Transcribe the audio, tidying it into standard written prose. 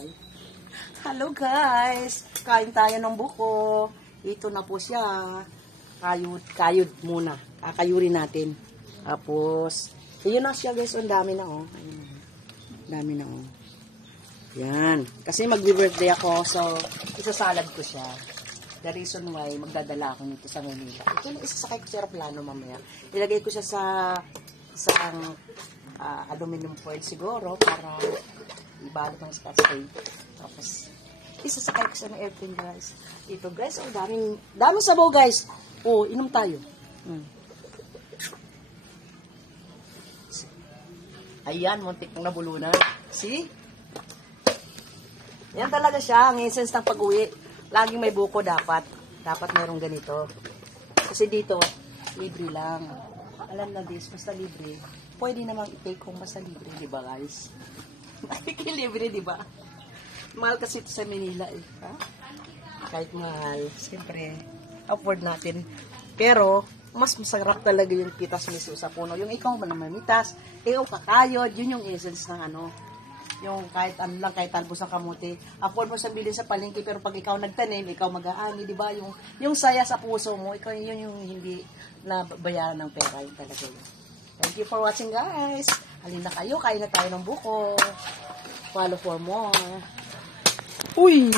gulay. Hello guys! Kain tayo ng buko. Ito na po siya. Kayod muna. Kakayurin natin. Tapos, yun na siya guys. Ang dami na oh. Ayun. Dami na oh. Yan. Kasi mag-birthday ako. So, isasalad ko siya. The reason why magdadala ako nito sa Manila. Ito na isasakay ko sa aeroplano mamaya. Ilagay ko siya sa aluminum foil siguro para ibalot ng scotch tape. Tapos, isasakay ko siya ng airplane guys. Ito guys, ang daming sabaw guys. Oh, inom tayo. Ayan, muntik pang nabulunan. See? Yan talaga siya, ang essence ng pag-uwi. Laging may buko dapat. Dapat mayroong ganito. Kasi dito, libre lang. Alam na this, basta libre. Pwede namang i-take kung basta libre, di ba guys? Libre, di ba? Mahal kasi ito sa Manila eh. Ha? Kahit mahal, siyempre, afford natin. Pero, mas masarap talaga yung pitas miso sa puno. Yung ikaw manamitas, ikaw kakayod, yun yung essence ng ano. Yung kahit ano lang, kahit talbos ng kamuti. Afford mo sa bilhin sa palengke, pero pag ikaw nagtanim, ikaw mag-aani, di ba? Yung saya sa puso mo, ikaw yun yung hindi na bayaran ng pera, yun talaga yun. Thank you for watching guys. Halina kayo, kain na tayo ng buko. Follow for more. Uy!